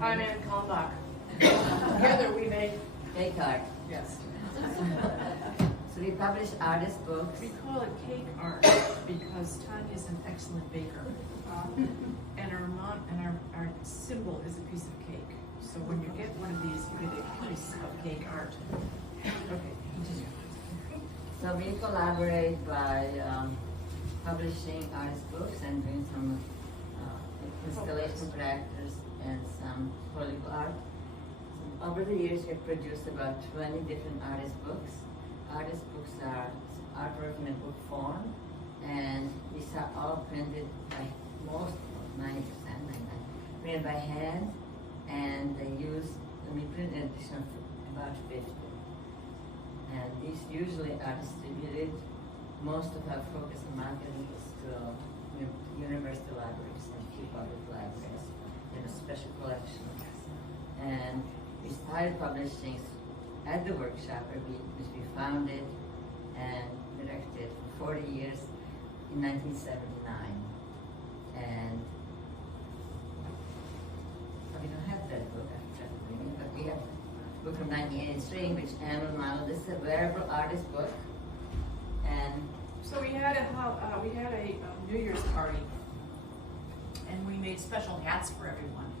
I'm Ann Kalmbach. Together we made KaKeART. yes. So we publish artist books. We call it KaKeART because Tanya's an excellent baker, and our symbol is a piece of cake. So when you get one of these, you get a piece of KaKeART. Okay. So we collaborate by publishing artist books and doing some installation practice and some political art. So over the years, we've produced about 20 different artist books. Artist books are artwork in a book form, and these are all printed by most, 90%, printed by hand, and they use, we print an edition of about 50. And these usually are distributed. Most of our focus on marketing is to university libraries and few public libraries in a special collections. And we started publishing at the workshop, which we founded and directed for 40 years in 1979. And we don't have that book, but we have a book from 1983, which Ann will model. This is a wearable artist book. And So we had a New Year's party, and we made special hats for everyone.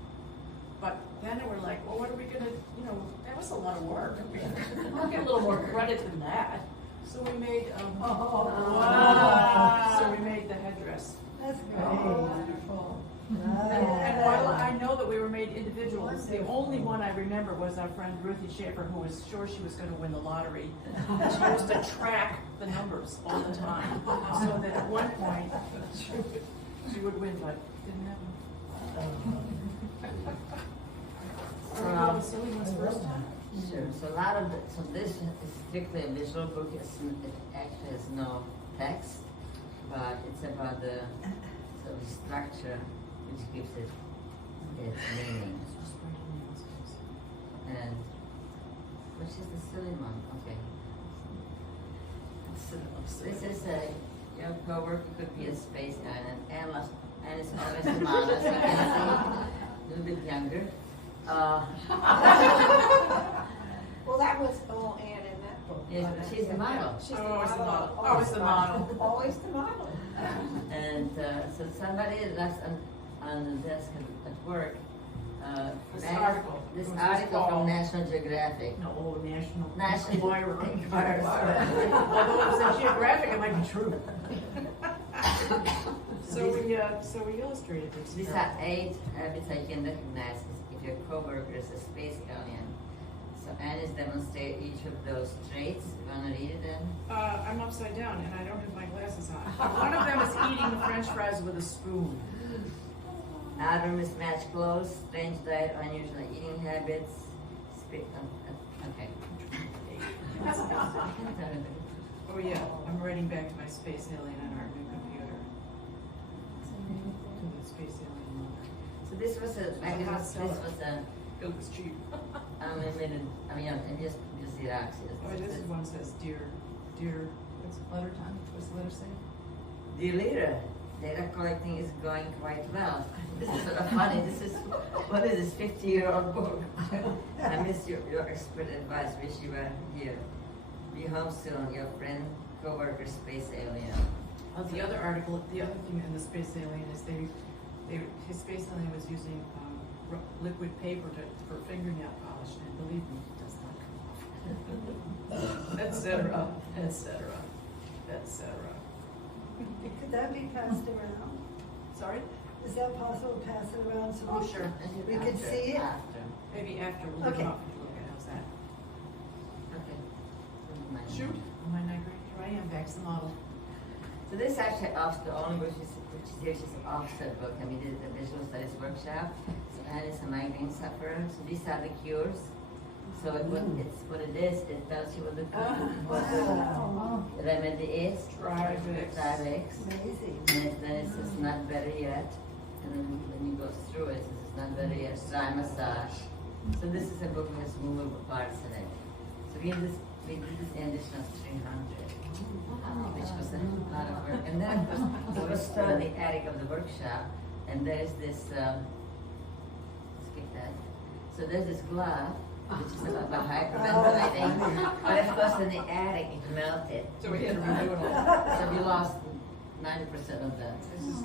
But then we're like, well, what are we gonna, that was a lot of work. We'll get a little more credit than that. So we made, wow. So we made the headdress. That's great. Wonderful. And while I know that we were made individuals, the only one I remember was our friend Ruthie Schaefer, who was sure she was going to win the lottery. She used to track the numbers all the time, so that at one point she would win, but didn't happen. So silly ones first time. sure, so so this is strictly a visual book. It actually has no text, but it's about the sort of structure which gives it its meaning. And which is the silly one? Okay. So this is your coworker could be a space guy, and Ann is always the model, as you can see, a little bit younger. Well, that was all Ann in that book. Yeah, she's the model. She's Always the model. Always the model. Always the model. And so somebody left on the desk at work This article. This What's article this from called? National Geographic. No, National Enquirer. Enquirer. Although it was a geographic, it might be true. So we illustrated this. These are 8 habits I can recognize if your coworker is a space alien. So Ann is demonstrating each of those traits. You want to read it then? I'm upside down and I don't have my glasses on. One of them is eating the French fries with a spoon. Other mismatched clothes, strange diet, unusual eating habits. Okay. Oh yeah, I'm writing back to my space alien on our new computer. To the space alien mother. So this was It was cheap. unlimited. And just Xerox. Oh, this one says, dear, what's the letter time? What's the letter say? Dear leader, data collecting is going quite well. This is sort of funny. What is this 50-year-old book? I miss your expert advice. Wish you were here. Be home soon. Your friend, coworker, space alien. The other article, the other thing in the space alien is his space alien was using liquid paper for fingernail polish, and believe me, it does not come off. Etc. Etc. Etc. Could that be passed around? Sorry? Is that possible to pass it around so Oh, sure. we could see it? After. Maybe after we'll Okay. look off and look at how's that. Okay. Shoot. Am I not great? Here I am, back to the model. So this actually the only which is an offset book, and we did the visual studies workshop. So Ann is a migraine sufferer. So these are the cures. So what it is, it tells you what the remedy is. Travix. Amazing. And then it says not better yet. And then when you go through it, it says not better yet. Try massage. So this is a book that has movable parts in it. So we did this edition of 300. Which was a lot of work. And then, of course, we were still in the attic of the workshop, and there's this skip that. So there's this glove, which is about hyperventilating, but of course in the attic it melted. So we had to redo it all. So we lost 90% of the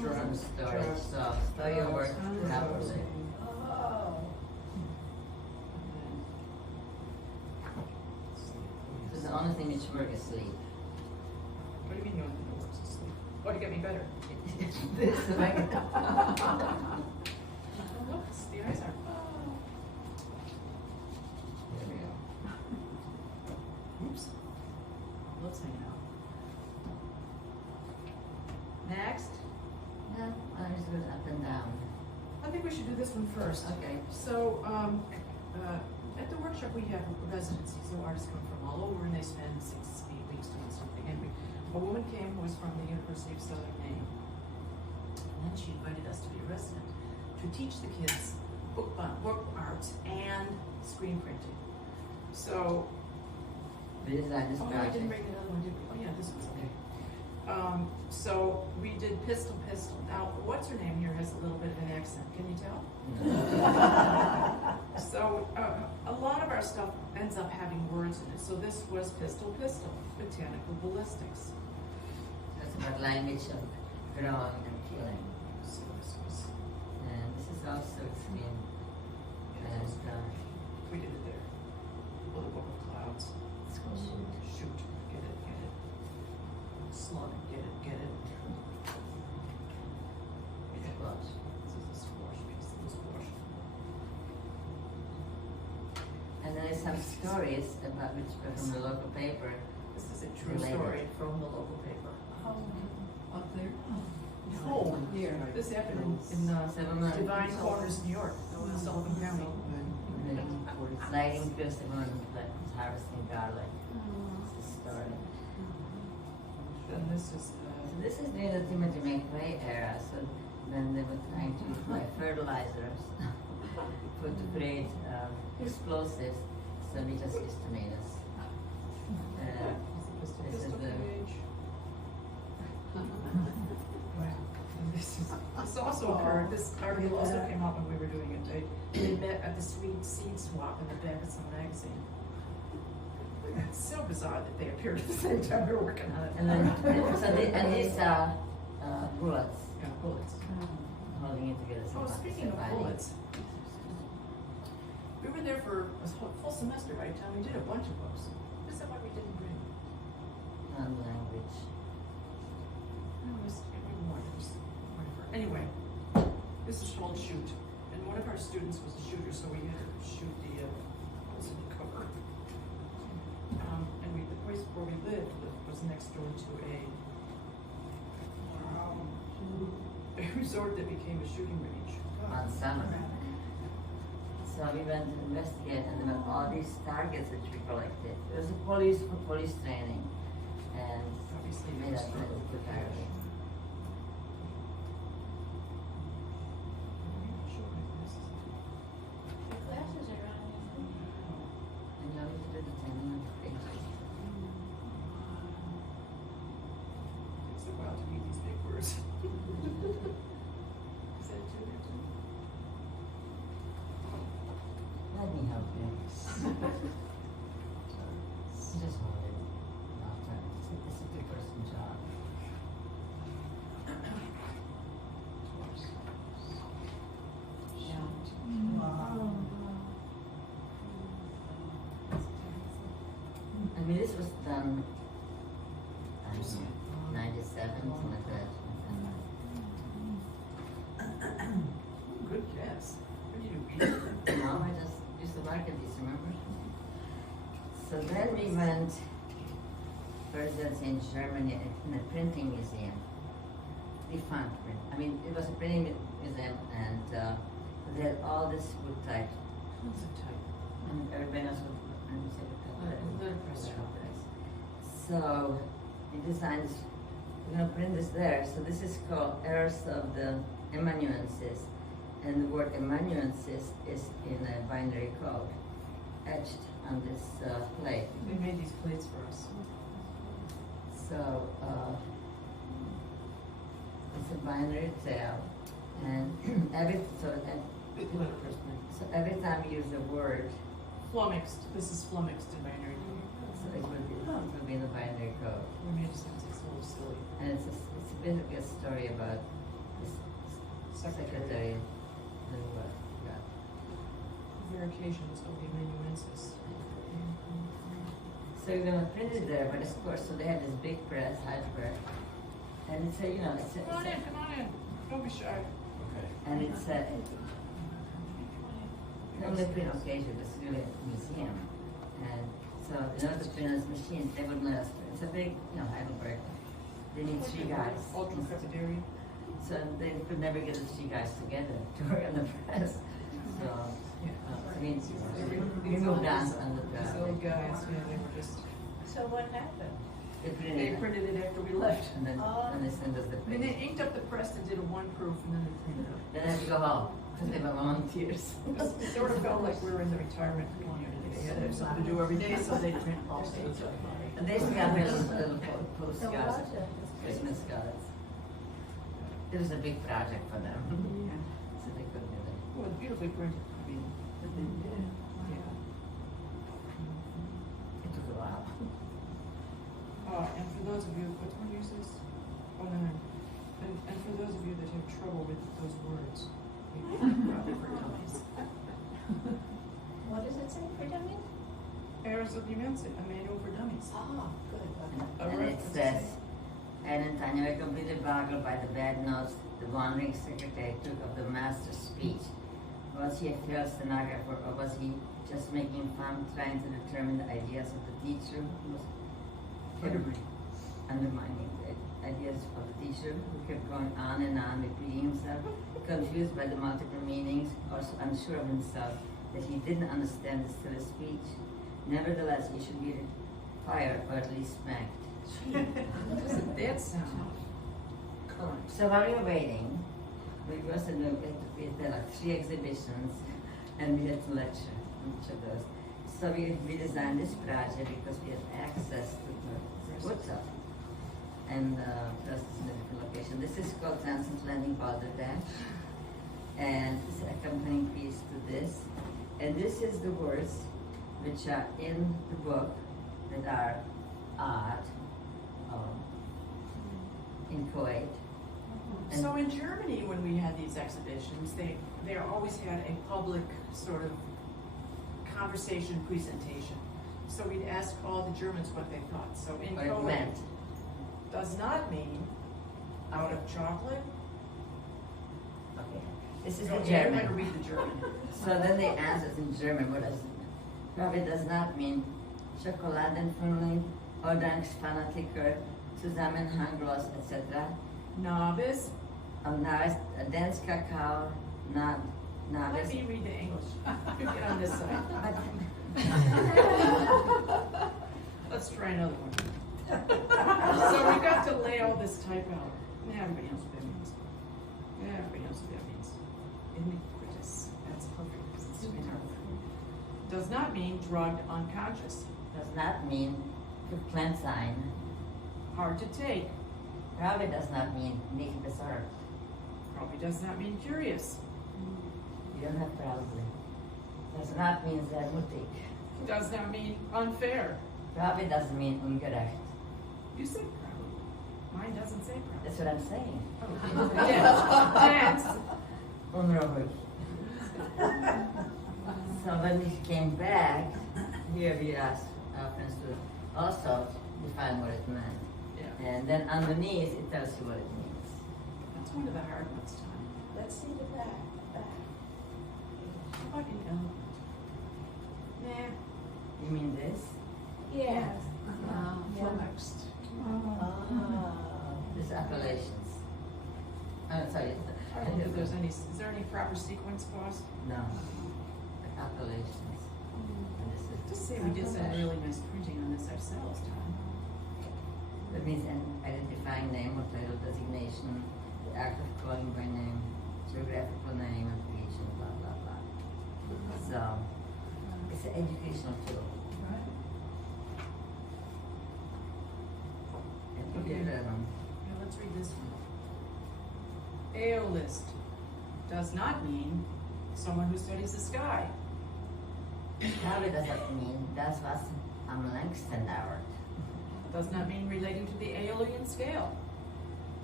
drum storage, so it worked properly. Oh. So the only thing which works is sleep. What do you mean the only thing that works is sleep? Oh, to get me better. This is like Oh, look, the eyes are. There we go. Oops. Let's hang out. Next. No, ours goes up and down. I think we should do this one first. Okay. So, at the workshop, we have residencies, so artists come from all over, and they spend 6 to 8 weeks doing something. And a woman came who was from the University of Southern Maine, and then she invited us to be a resident to teach the kids book art and screen printing. So, We designed this oh, I project. didn't bring another one, did we? Oh, yeah, this one's okay. So we did Pistol. Now, what's her name here has a little bit of an accent, can you tell? So, a lot of our stuff ends up having words in it. So this was Pistol, Botanical Ballistics. That's about language of growing and killing. So this was, And this is also extreme. And we did it there. Well, the Book of Clouds. it's called shoot. Shoot, get it. Slug, get it. It's a blush. This is a squash piece, of squash. And then there's some stories about which were from the local paper. This is a true Related. story from the local paper. Up there? Oh, here. This happened in 7 months. Divine Corners, New York, Sullivan County. Lighting festival and like harvesting garlic. It's the story. And this is, So this is during the Timothy McVeigh era, so then they were trying to apply fertilizers to create explosives, so we just used tomatoes. This is the page. Wow. And this also occurred, this article also came out when we were doing it. They met at the Sweet Seed Swap in the back of some magazine. It's so bizarre that they appeared at the same time we were working on it. and then and these are bullets Yeah, bullets. holding it together. Oh, speaking of bullets, we were there for a full semester, right, Tom? We did a bunch of books. Is that why we didn't bring? Non-language. No, it was more. Whatever. Anyway, this is called Shoot, and one of our students was a shooter, so we had to shoot the holes in the cover. And the place where we lived was next door to a resort that became a shooting range. On summer. So we went to investigate, and there were all these targets which we collected. It was a police training, and Obviously, we made up a good target. The classes are on. And you always do the 10-minute pages. Takes a while to read these big words. Is that too there too? Let me help you. Just hold it. I'll turn it. It's a two-person job. I mean, this was done, I don't know, 97, something like that. Good guess. What do you do? No, I just used to like these, remember? So then we went first in Germany in a printing museum. We found print. I mean, it was a printing museum, and they had all this wood type. Tons of type. And everybody knows what Letterpress. So we designed this, we're gonna print this there. So this is called Errors of the Amanuensis. And the word amanuensis is in a binary code etched on this plate. They made these plates for us. So it's a binary tale, and So every time you use a word, Flummoxed, this is flummoxed in binary code. so it will be in the binary code. I mean, it's a little silly. And it's basically a story about this secretary who got. Verifications of the amanuensis. So you're gonna print it there, but of course, so they have this big press, Heidelberg, and it's a, you know, it's a, Come on in. Don't be shy. and it's a, only print occasion, it's really a museum. And so in order to print those machines, they would let us, it's a big, you know, Heidelberg. They need 3 guys. Ultra cafeteria. So they could never get the 3 guys together to work on the press. So, I mean, we moved on the These old guys, yeah, they were just, So what happened? they printed it after we left. and then and they send us the I mean, they print. inked up the press and did a one proof and then they printed it. Then I have to go home because they were volunteers. It sort of felt like we were in the retirement community. They had to have something to do every day, so they print all days. And they used to get me little postcards, Christmas cards. It was a big project for them, Yeah. so they couldn't do it. Well, it's beautifully printed. I mean, yeah. It took a while. And for those of you, what one is this? Oh, no. And for those of you that have trouble with those words, probably for dummies. What does it say for dummies? Errors of Humanity, a manual for dummies. Oh, good, okay. And it says, Ann and Tanya were completely boggled by the bad notes the wandering secretary took of the master's speech. Was he a failed stenographer, or was he just making fun, trying to determine the ideas of the teacher? Who was undermining the ideas of the teacher, who kept going on and on, repeating himself, confused by the multiple meanings, also unsure of himself that he didn't understand the silly speech. Nevertheless, he should be fired or at least smacked. What does that sound? So while we were waiting, we was in we had like 3 exhibitions, and we had to lecture on each of those. So we designed this project because we had access to the woodshop. And this is in a different location. This is called Transcend Landing Balderdash. And it's an accompanying piece to this. And this is the words which are in the book that are art in Kuwait. And So in Germany, when we had these exhibitions, they always had a public sort of conversation presentation. So we'd ask all the Germans what they thought. So in what it Kuwait meant. does not mean out of chocolate. Okay. This is No, the you had to German. read the German. So then they answered in German, what does it mean? Probably does not mean Schokoladenfrühling, Orange-Fanatiker, Zusammenhanglos, etc. Novice. Dense Kakao, Let Novice. me read the English. You get on this side. Let's try another one. So we got to lay all this type out. Everybody knows what that means. Everybody knows what that means. Iniquitous. That's perfect because it's in our does not mean drugged unconscious. Does not mean plant sign. Hard to take. Probably does not mean nicht besorgt. Probably does not mean curious. You don't have probably. Does not mean sehr mutig. Does not mean unfair. Probably doesn't mean ungerecht. You say probably. Mine doesn't say probably. That's what I'm saying. Oh, yeah. Dance. Unruhig. So when we came back, here we asked our friends to also define what it meant. Yeah. And then underneath, it tells you what it means. That's one of the hard ones, Tom. Let's see the back. How about an element? Nah. You mean this? Yes. Flummoxed. This appellations. Oh, sorry. I don't know if there's any, is there any proper sequence, boss? No. Appellations. And this is Just say we did some really nice printing on this ourselves, Tom. That means an identifying name or title designation, the act of calling by name, geographical name, and region, blah, blah, blah. So, it's an educational tool. And Okay. Now let's read this one. Aeolist does not mean Someone who studies the sky. Probably doesn't mean das was am längsten dauert. Does not mean relating to the Aeolian scale.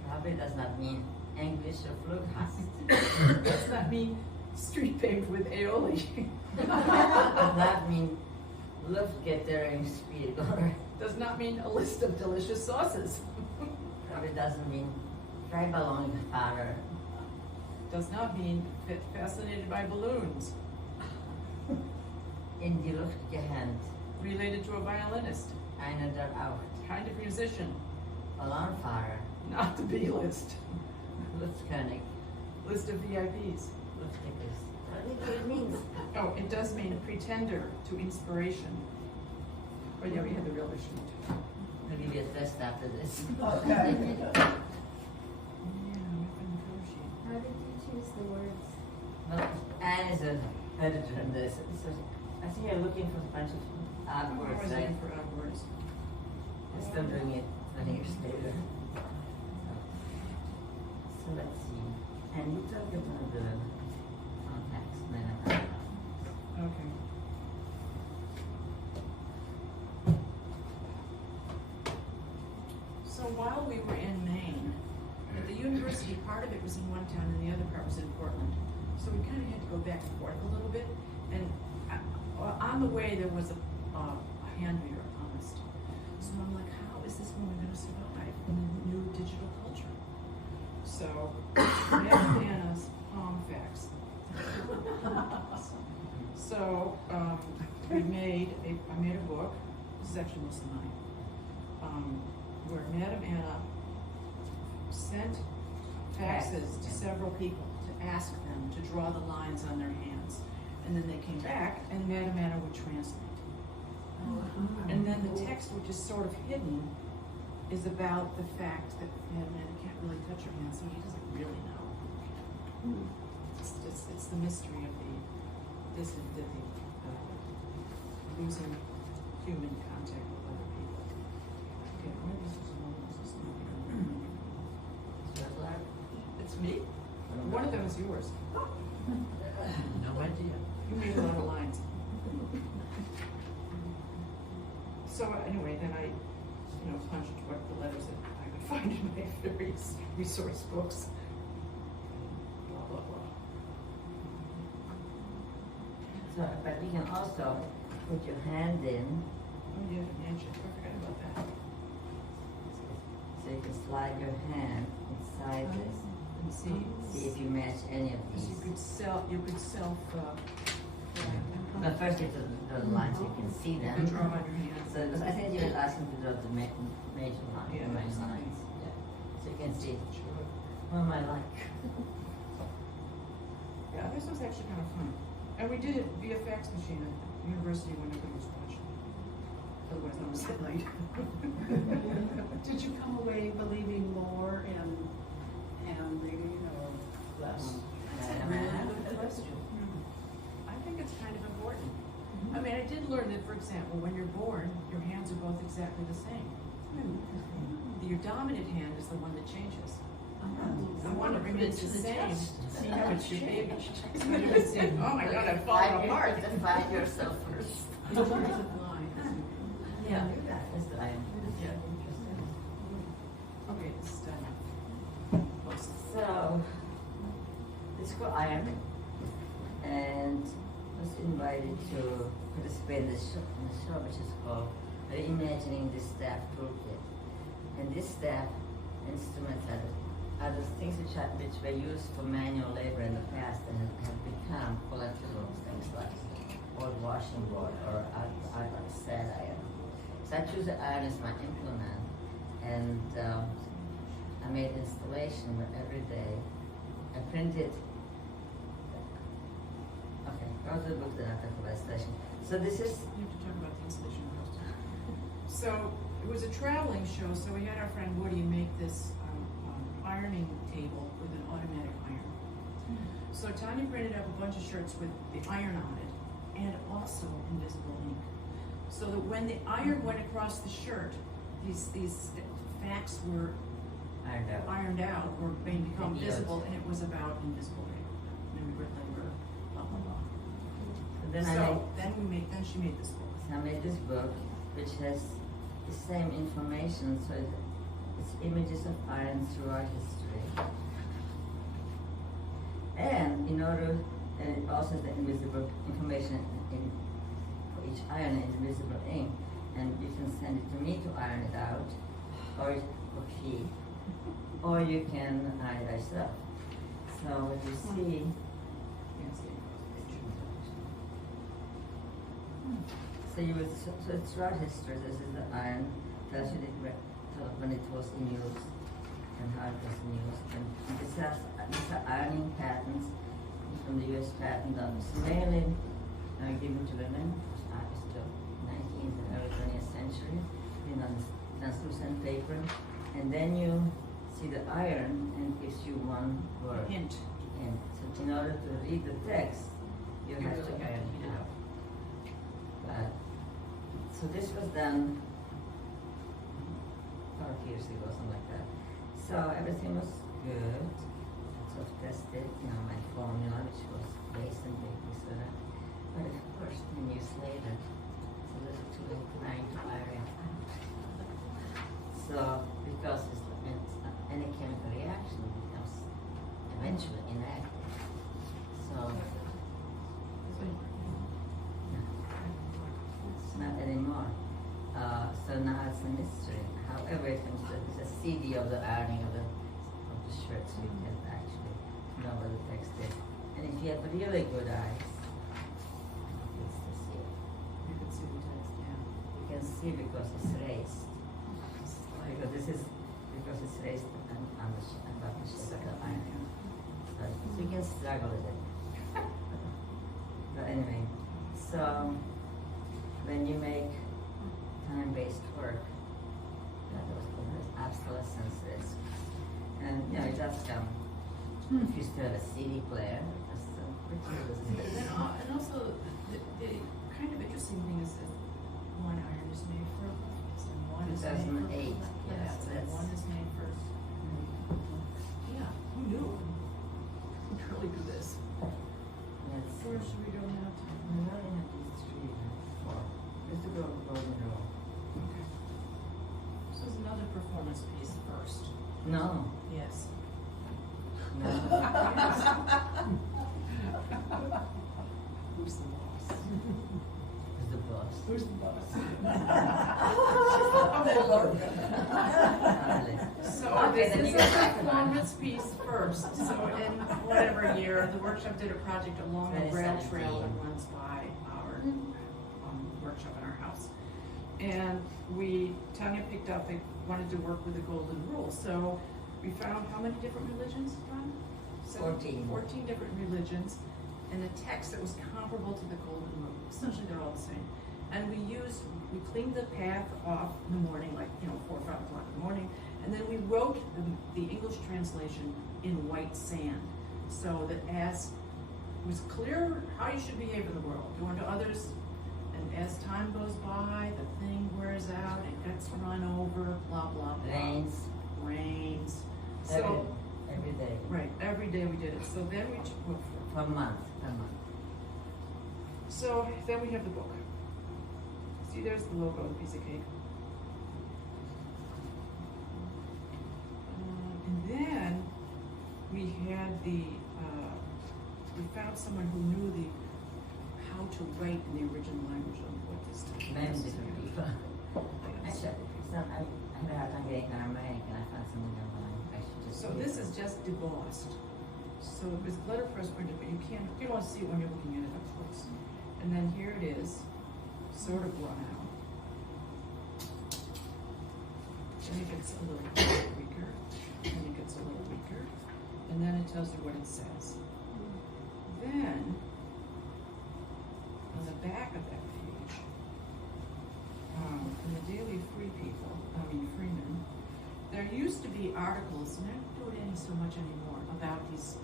Probably does not mean englische Flughast. Does not mean street paved with aioli. Does not mean Luftgitterungsspiel or Does not mean a list of delicious sauces. probably doesn't mean Freiballonfahrer. Does not mean fascinated by balloons. In die Luft gehängt. Related to a violinist. Einer der auch. Kind of musician. Ballonfahrer. Not the B list. Luftkönig. List of VIPs. Luftkickers. What do you think it means? Oh, it does mean a pretender to inspiration. Oh yeah, we had the real issue too. I'll give you a test after this. Okay. Yeah, we've been negotiating. How did you choose the words? Well, Anne is an editor in this. So I think you're looking for a bunch of odd I'm words, always right? looking for odd words. I'm still doing it 20 years later. So let's see. And you talk about the context manner. Okay. So while we were in Maine, the university, part of it was in one town and the other part was in Portland. So we kind of had to go back and forth a little bit. And on the way, there was a hand reader promised. So I'm like, how is this woman going to survive in the new digital culture? So, Madam Anna's palm facts. So, I made a book. This is actually mostly mine. Where Madam Anna sent faxes to several people to ask them to draw the lines on their hands. And then they came back and Madam Anna would translate. And then the text, which is sort of hidden, is about the fact that Madam Anna can't really touch her hands, so he doesn't really know. It's the mystery of losing human contact with other people. Okay, maybe this is one, this is not. It's me? One of them is yours. No idea. You made a lot of lines. So anyway, then I, punched what the letters that I could find in my various resource books. Blah, blah, blah. So, but you can also put your hand in, Oh, yeah, handshake. I forgot about that. so you can slide your hand inside this. And See if you match any of because these. you could self, But first you have to draw the lines so you can see them. draw on your hands. So I think you were asking to draw the major line, Yeah, the main that's lines. Yeah. So you can see Sure. what am I like. Yeah, this was actually kind of fun. And we did it via fax machine at the university when nobody was watching. Otherwise, I was at night. Did you come away believing more in hand reading or less? That's a really good question. I think it's kind of important. I mean, I did learn that, for example, when you're born, your hands are both exactly the same. Your dominant hand is the one that changes. The one that remains the same. See how it's your baby. You would say, oh my God, I've fallen apart. Define yourself first. Yeah, that's the iron. Okay, this is done. So, let's go iron. And was invited to participate in the show, which is called Reimagining the Staff Toolkit. And this staff instruments are the things which were used for manual labor in the past and have become collectibles, things like old washing board or like sad iron. So I choose the iron as my implement, and I made installation where every day I printed. Okay, go to the book that I talk about installation. So this is. You have to talk about the installation first. So it was a traveling show, so we had our friend Woody make this ironing table with an automatic iron. So Tanya printed up a bunch of shirts with the iron on it and also invisible ink. So that when the iron went across the shirt, these facts were ironed out or they become visible, and it was about invisible labor, memory labor, blah, blah, then then she made this book. I made this book, which has the same information, so it's images of iron throughout history. And in order, and it also has the invisible information for each iron and invisible ink, and you can send it to me to iron it out, or she, or you can iron it yourself. So what you see. So it's throughout history. This is the iron, tells you when it was in use and how it was in use. And these are ironing patents from the U.S. Patent Office, mainly given to women, artists of 19th and early 20th century, in on translucent paper. And then you see the iron and it gives you one word. Hint. So in order to read the text, you have to iron it out. So this was done 5 years ago, something like that. So everything was good. Sort of tested, my formula, which was based on baking soda. But of course, 10 years later, it's a little too late trying to iron. So because any chemical reaction becomes eventually inactive. So not anymore. So now it's a mystery. However, it's a CD of the ironing of the shirt, so you can actually know what the text is. And if you have really good eyes, it's to see it. You can see the text, yeah. You can see because it's raised. Because it's raised on the above the shape of the iron. So you can struggle with it. But anyway, so when you make time-based work, there's obsolescence risk. And it does come. If you still have a CD player, that's And also, the kind of interesting thing is that one iron is made for puffs, and one is made for 2008, yes, and one is made for. Yeah, who knew? We could really do this. Let's see. First, we don't have to. We only have these 3 and 4. Let's go golden roll. Okay. This is another performance piece first. No. Yes. No. Who's the boss? Who's the boss? Who's the boss? So Okay, then this you is go a back to performance piece first. So in whatever year, the workshop did a project along the rail trail that runs by our workshop in our house. And Tanya picked up, they wanted to work with the golden rule. So we found how many different religions, Ron? 14. 14 different religions, and a text that was comparable to the golden rule. Essentially, they're all the same. And we cleaned the path off in the morning, like 4 or 5 o'clock in the morning, and then we wrote the English translation in white sand, so that as it was clear how you should behave in the world, do unto others, and as time goes by, the thing wears out, it gets run over, blah blah blah. Rains. So Every day. right, every day we did it. So then we For a month. So then we have the book. See, there's the logo of the piece of cake. And then we had we found someone who knew how to write in the original language of what this text Many is. different people. I had a hard time getting Aramaic, and I found something online. I should just. So this is just embossed. So it was letterpress printed, but you don't see it when you're looking at it up close. And then here it is, sort of run out. Then it gets a little weaker, and it gets a little weaker, and then it tells you what it says. Then, on the back of that page, in the Daily Freeman, there used to be articles, and I don't do it so much anymore, about these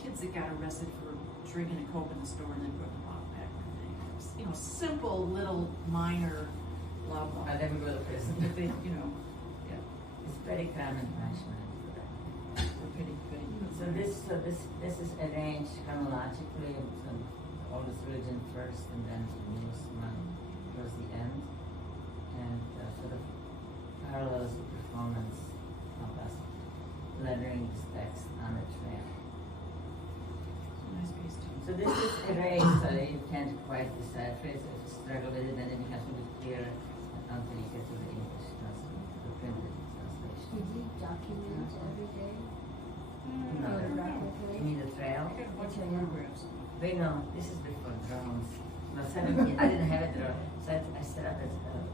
kids that got arrested for drinking a Coke in the store and then putting the bottle back in the thing. Simple little minor blah blah. I never go to prison. But they, It's very common punishment for that. pretty. So this is arranged chronologically. So oldest religion first, and then the newest one towards the end, and sort of parallels the performance of us lettering this text on a trail. Nice piece too. So this is erased, so you can't quite decipher it. So if you struggle with it, then it becomes a bit clearer until you get to the English translation, the printed translation. Did you document every day? No. Photographically? You mean the trail? I got a bunch of photographs. Wait, no, this is before drones. I was 17, I didn't have a drone, so I set up a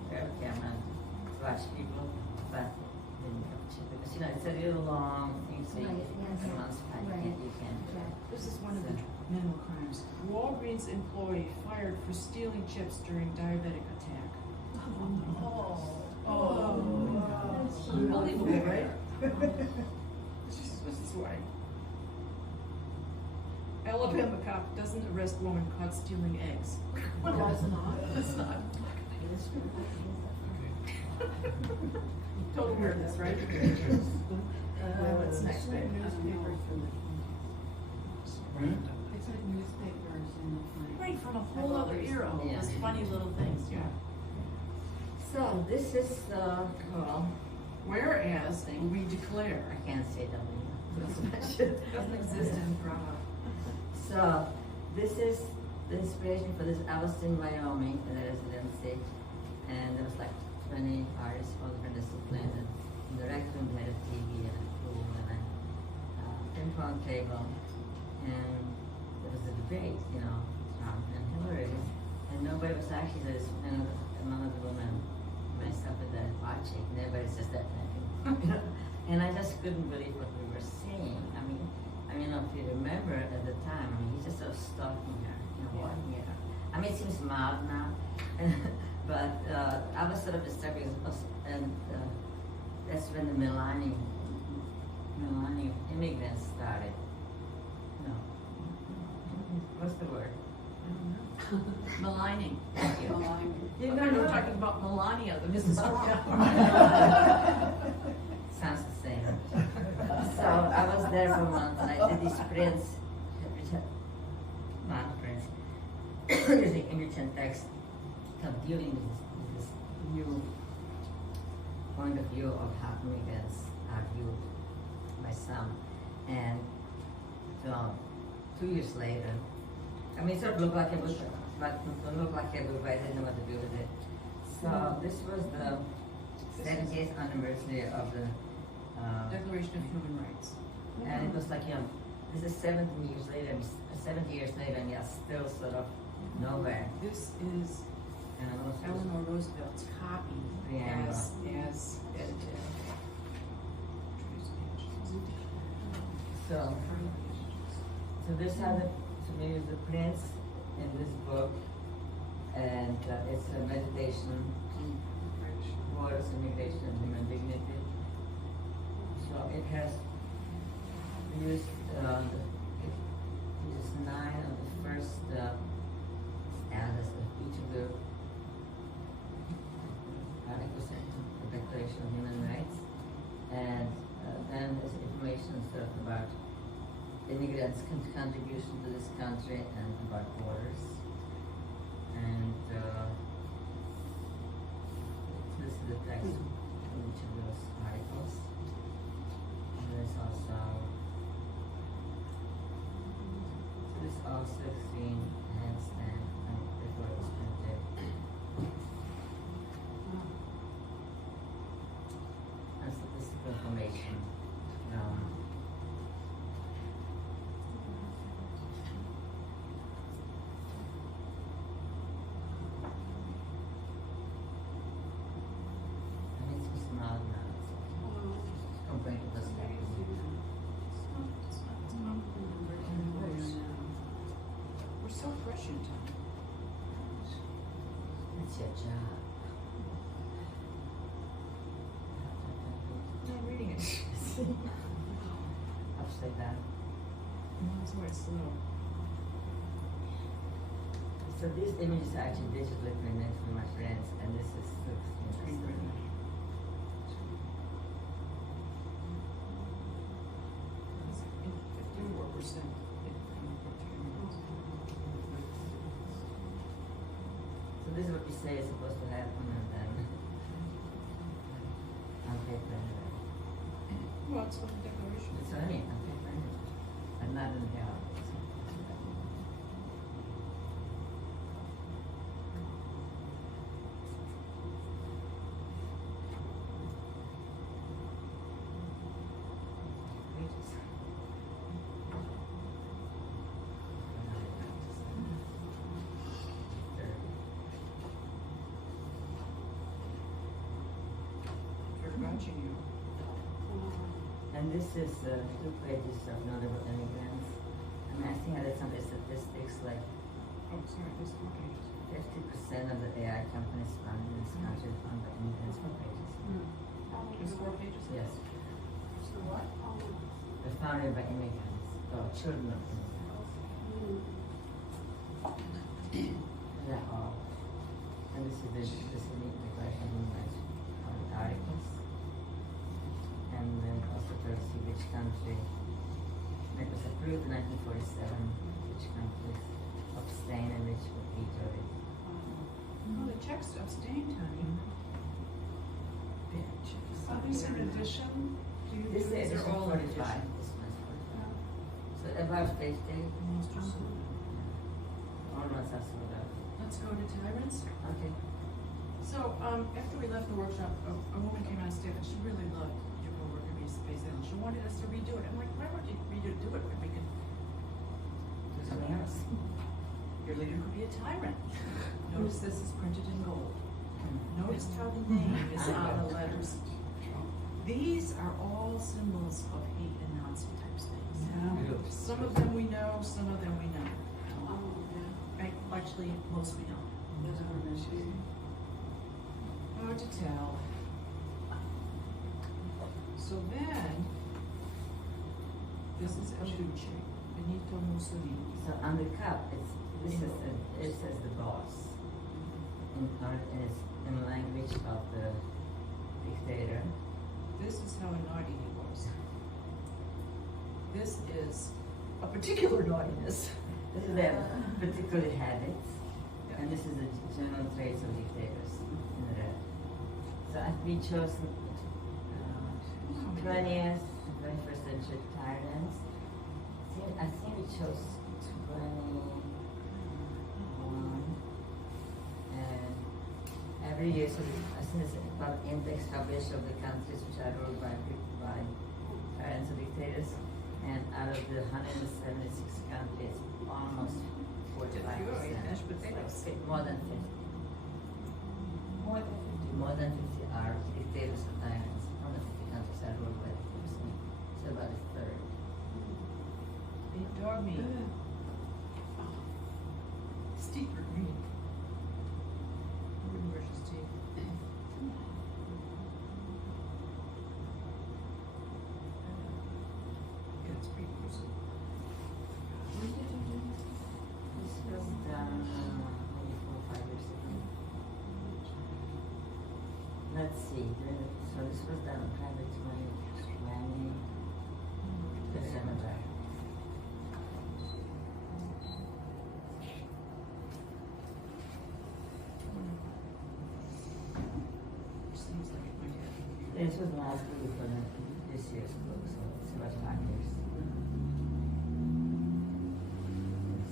trail camera to watch people, but didn't capture because you know it's a real long thing, so you Right, yes. can monster, you can't. This is one of the minimal crimes. Walgreens employee fired for stealing chips during diabetic attack. Unbelievable, right? This is why. Alabama cop doesn't arrest woman caught stealing eggs. No, it's not. It's not. Total weirdness, right? What's next? Newspapers in the Hmm? It said newspapers in the front. Right, from a whole other era, Yeah. those funny little things, yeah. So this is well, Whereas we declare, I can't say W. doesn't exist in Brahma. So this is the inspiration for this. I was in Wyoming in a residency, and there was like 20 artists from different disciplines. And in the rec room they had a TV and a pool and a ping pong table, and there was a debate, you know, Trump and Hillary, and nobody was actually there. And none of the women, myself and the watching, nobody says that thing, you know. And I just couldn't believe what we were saying. I mean, if you remember at the time, he's just sort of stalking her, walking her. I mean, it seems mild now, but I was sort of disturbing, and that's when the millennium immigrants started. No, what's the word? Maligning. Thank you. You know, we're talking about Melania, the Mrs. Sounds the same. So I was there for months, and I did these prints, not prints, using image and text, kind of dealing with this new point of view of how immigrants are viewed by some. And so 2 years later, I mean, it sort of looked like a book, but it looked like a book, but I didn't know what to do with it. So this was the 70th anniversary of the Declaration of Human Rights. and it was like, this is 70 years later, and you're still sort of nowhere. This is And I was Eleanor Roosevelt's copy Yeah. as edited. so these are the prints in this book, and it's a meditation towards immigration and human dignity. So it has used just 9 of the first stanzas of each of the articles in the Declaration of Human Rights, and then there's information stuff about immigrants' contribution to this country and about borders. And this is the text in each of those articles. And there's also seen handstand before it was printed. And statistical information. Compared to the We're so fresh in time. That's your job. I'm reading it. Upside down. That's why it's slow. So these images are actually digitally printed for my friends, and this is screen. this is what you say is supposed to happen, and then on paper anyway. Well, it's what the declaration That's what I mean, on paper anyway. And not in reality. watching you. And this is 2 pages of notable immigrants. I'm asking her some statistics like Oh, sorry, there's 4 pages. 50% of the AI companies founded in this country are funded by immigrants. 4 pages. There's 4 pages? Yes. So what? They're founded by immigrants, or children of immigrants. Yeah, all. And this is the Declaration of Human Rights articles. And then also to see which country it was approved in 1947, which countries abstain and which would veto it. Oh, the Czechs abstained, honey. Bitches. Are these in addition? Do you This do- is These are all 45. addition. This one's 45. So about 50. Most are so. Almost as well. Let's go to tyrants. Okay. So, after we left the workshop, a woman came on stage and she really loved your work in Space Island. She wanted us to redo it. I'm like, why would you redo it when we could Do something else. Your leader could be a tyrant. Notice this is printed in gold. Hmm. Notice how the name is on the letters. These are all symbols of hate and Nazi types things. Yeah. Some of them we know, some of them we know. Oh, yeah. Actually, most we don't. Those are issues. Hard to tell. So then, this is El Duce, Benito Mussolini. So on the cup, it says the boss. In the language of the dictator. This is how naughty he was. This is a particular naughtiness. This is their particular habits, and this is the general traits of dictators in the red. So we chose 20th, 21st century tyrants. I think we chose 21. And every year, so I think it's about index published of the countries which are ruled by tyrants or dictators. And out of the 176 countries, almost 45%. More than 50. More than 50 are dictators or tyrants. More than 50 countries are ruled by dictators. So about a third. Big dog meat. Steeper green. Wooden versus teeth. Yeah, it's pretty gruesome. This was done maybe 4 or 5 years ago. Let's see. So this was done on private 2020 the cemetery. Seems like it might happen. This was the last movie for this year's book, so it's about 5 years.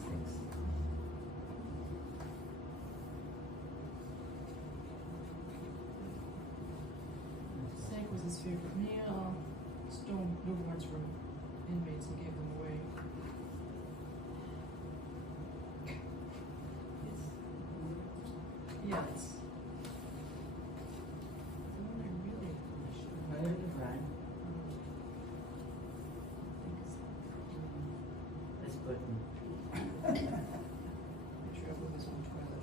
6. Steak was his favorite meal. Stole newborns from inmates and gave them away. Yes. The one I really should Where did you run? think is This button. trouble with his own toilet.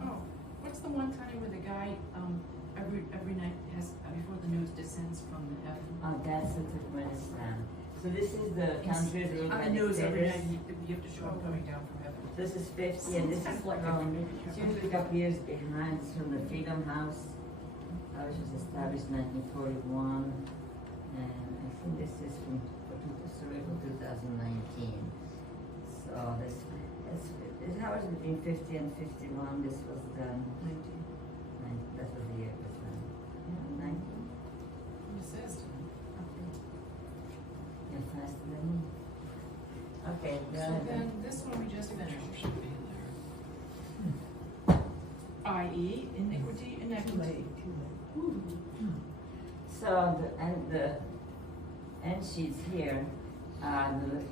Oh, what's the one time where the guy every night has before the news descends from the heaven? Oh, that's the Turkmenistan. So this is the country ruled On by the news every night, dictators. you have to show him coming down from heaven. This is 50, and this is it's usually a couple years behind. It's from the Freedom House, which was established in 1941, and I think this is from 2019. So this is how wars between 50 and 51, this was done. 19. That was the year it was done. Yeah, 19. It says. Okay. You're faster than me. Okay, go So ahead. then, this one we just finished. I.e., iniquity, inequity. So the end sheets here are the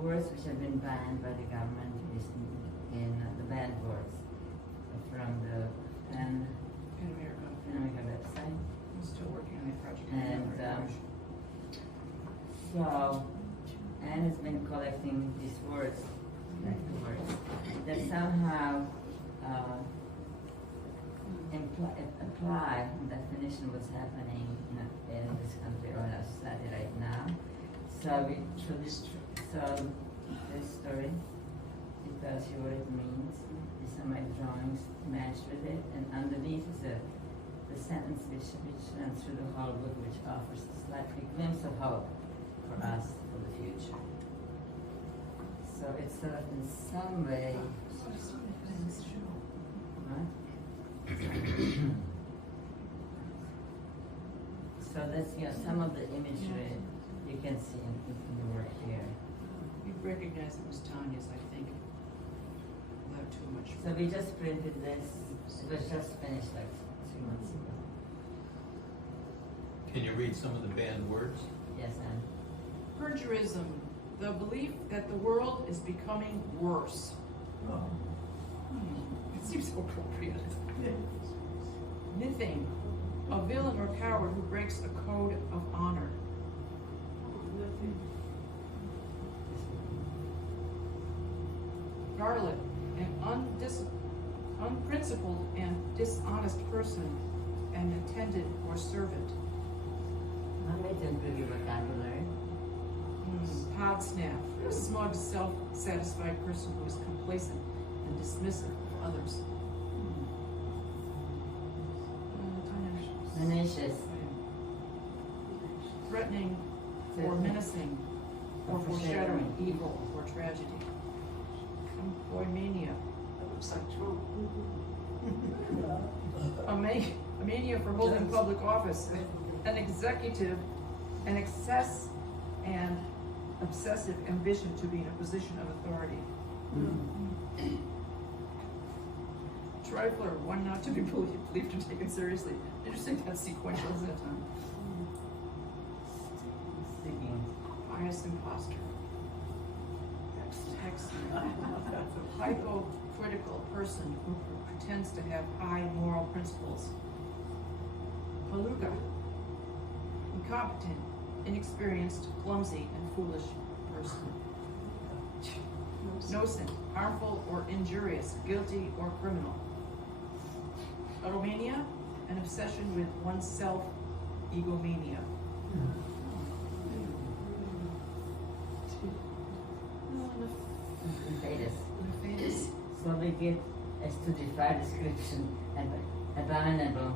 words which have been banned by the government is in the banned words from the Pan In America. website. I'm still working on that project. And so Anne has been collecting these words, like the words, that somehow apply the definition of what's happening in this country or in our society right now. So this story, it tells you what it means. These are my drawings matched with it, and underneath is the sentence which runs through the whole book, which offers a slightly glimpse of hope for us for the future. So it's sort of in some way, right? So that's some of the imagery you can see in the work here. You recognize it was Tanya's, I think, without too much. So we just printed this. It was just finished like 2 months ago. Can you read some of the banned words? Yes, Anne. Perjurism, the belief that the world is becoming worse. It seems so appropriate. Mything, a villain or coward who breaks a code of honor. Garlic, an unprincipled and dishonest person, an attendant or servant. I made to improve your vocabulary. Podsnap, a smug, self-satisfied person who is complacent and dismissive of others. Menicious. Threatening or menacing or foreshadowing evil or tragedy. Koinonia. That looks like Trump. A mania for holding public office. An executive, an excess and obsessive ambition to be in a position of authority. Trifler, one not to be believed or taken seriously. Interesting, that's sequential, isn't it, Tom? Sticking. Pious imposter. Hypocritical person who pretends to have high moral principles. Palooka. Incompetent, inexperienced, clumsy, and foolish person. Nocent, harmful or injurious, guilty or criminal. Automania, an obsession with oneself, egomania. Nefadus. So we get as to defy description, abominable,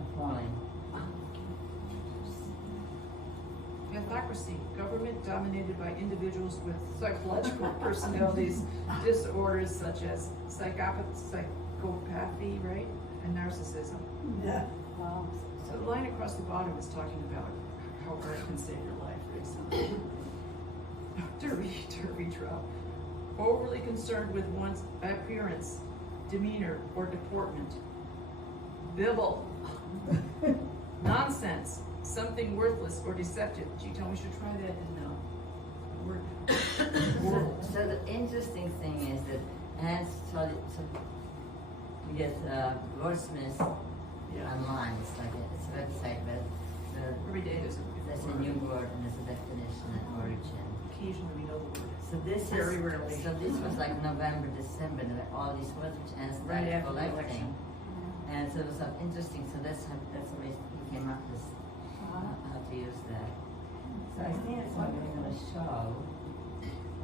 appalling. Pathocracy, government dominated by individuals with psychological personalities disorders such as psychopathy, right, and narcissism. Yeah. Wow. So the line across the bottom is talking about how art can save your life, right? So, derby trout. Overly concerned with one's appearance, demeanor, or deportment. Bibble. Nonsense. Something worthless or deceptive. She told me she should try that in word. So the interesting thing is that Anne studied, so we get wordsmiths online. It's like it's a website, but Every day there's a new word and there's a definition and origin. Occasionally we know the word. So this Very rarely. So this was like November, December. There were all these words which Anne Right started after the collecting, election. and so it was interesting. So that's the way we came up with how to use that. So I think that's what we're going to show.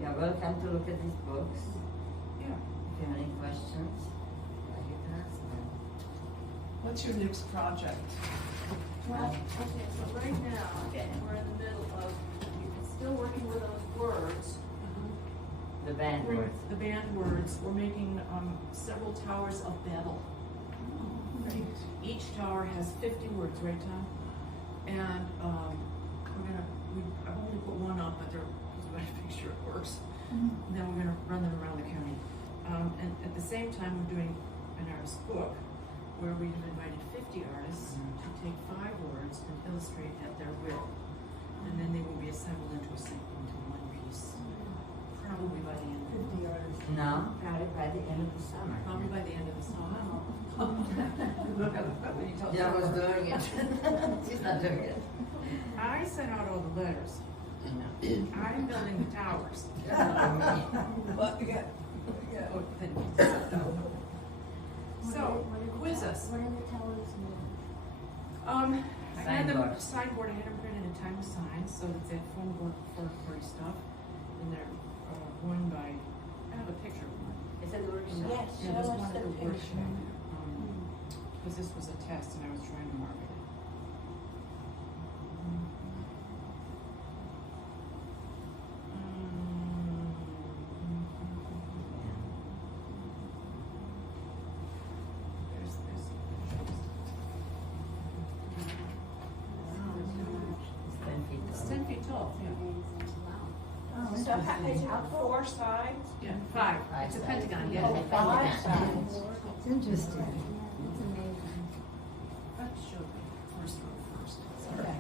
You're welcome to look at these books. Yeah. If you have any questions, you can ask them. What's your next project? Well, okay, so right now, we're in the middle of, still working with those words. The band words. The banned words. We're making several towers of Babel. Each tower has 50 words, right, Tom? And I've only put one up, but because we want to make sure it works. And then we're going to run them around the county. And at the same time, we're doing an artist book where we have invited 50 artists to take 5 words and illustrate at their will. And then they will be assembled into one piece. Probably by the end of the year. No, probably by the end of the summer. Probably by the end of the summer. Yeah, I was doing it. She's not doing it. I sent out all the letters. I know. I'm building the towers. So, quiz us. What are the towers made? I had them Signboard. signboard. I had them printed in time of signs, so it's that phone book for stuff, and they're one by. I have a picture of one. Is it the workshop? Yes, Yeah, show there's us one the at the picture. workshop. Because this was a test, and I was trying to market it. There's this. It's 10 feet It's tall. 10 feet tall. Yeah. So is it 4 sides? Yeah, 5. It's a pentagon. Yeah. Oh, 5 sides. It's interesting. It's amazing. Let's show the first row first. Okay.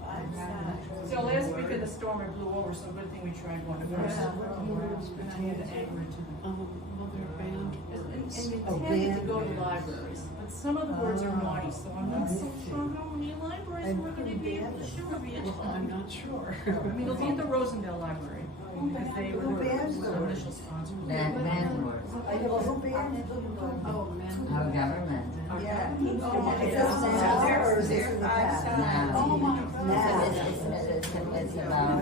5 sides. So last week of the storm, it blew over, so good thing we tried one first. Yeah. And I had to anchor it to the. Well, they're banned And words. you tended to go to libraries, but some of the words are naughty, so I'm not so sure how many libraries we're gonna be able to show be at I'm home. not sure. I mean, it'll be at the Rosendale Library, because they were the initial sponsor. Band words. Oh, man. Our government. Yeah. Is this They're 5 sides. No. Oh, my So God.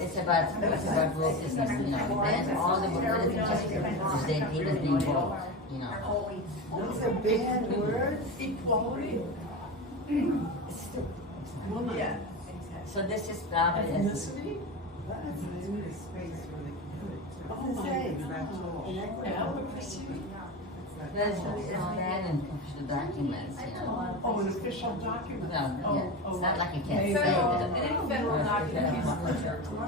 it's about it's about books, it's band, all the books, just they need to be involved, you know. Those are banned words? Equality? Woman. Yeah. So this is probably, Ethnicity? Oh, my there's band and official documents, you know. Oh, an official document? Well, yeah, it's not like you can't say Federal, that. any federal document.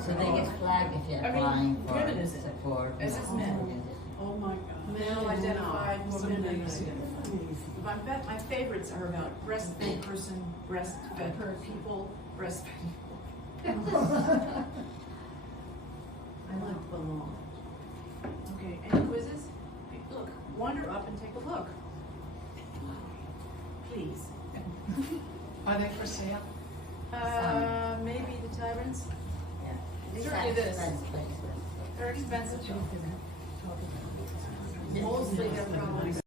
So they get flagged if you're I mean, applying women for is it? support. As is men. Oh, my God. Male identified, Some women names. identified. My favorites are about breastfed person, breastfed people, breastfed. I like belong. Okay, any quizzes? Look, wander up and take a look. Please. Are they for sale? Maybe the tyrants? Yeah. These Certainly are this. expensive. They're expensive. Mostly they're probably